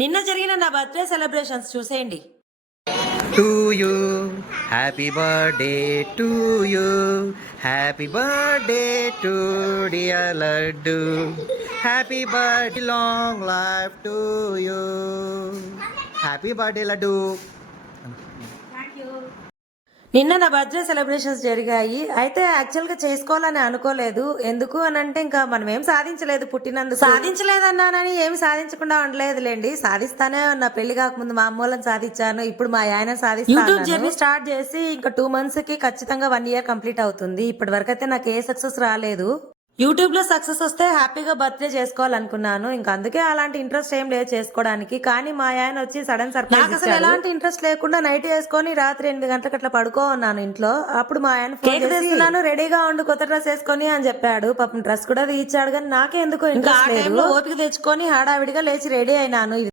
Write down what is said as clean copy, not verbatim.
నిన్న జరిగిన నా బర్త్డే సెలబ్రేషన్స్ చూసేయండి. To you happy birthday to you happy birthday to dear laddu happy birthday long life to you happy birthday laddu. నిన్న నా birthday celebrations జరిగాయి. అయితే యాక్చువల్గా చేసుకోవాలని అనుకోలేదు. ఎందుకు అని అంటే ఇంకా మనం ఏం సాధించలేదు, పుట్టినందుకు సాధించలేదన్నానని ఏమి సాధించకుండా ఉండలేదులేండి. సాధిస్తానే ఉన్న, పెళ్లి కాకముందు మా అమ్మోళ్ళని సాధించాను, ఇప్పుడు మా ఆయన సాధిస్తాను. యూట్యూబ్ జర్నీ స్టార్ట్ చేసి ఇంకా 2 months కి ఖచ్చితంగా 1 year కంప్లీట్ అవుతుంది. ఇప్పటి వరకు అయితే నాకు ఏ సక్సెస్ రాలేదు. యూట్యూబ్ లో సక్సెస్ వస్తే హ్యాపీగా బర్త్డే చేసుకోవాలనుకున్నాను. ఇంకా అందుకే అలాంటి ఇంట్రెస్ట్ ఏం లేదు చేసుకోవడానికి. కానీ మా ఆయన వచ్చి సడన్ సర్ప్రైజ్ నాకు అసలు ఎలాంటి ఇంట్రెస్ట్ లేకుండా నైట్ వేసుకొని రాత్రి 8 గంటలకు అట్లా పడుకో ఉన్నాను ఇంట్లో. అప్పుడు మా ఆయన ఫోన్ చేస్తున్నాను, రెడీగా ఉండు కొత్త డ్రెస్ వేసుకొని అని చెప్పాడు. పాపం డ్రెస్ కూడా ఇచ్చాడు, కానీ నాకే ఎందుకో ఇంట్రెస్ట్ లేదు. ఓపిక తెచ్చుకొని హడావిడిగా లేచి రెడీ అయినాను.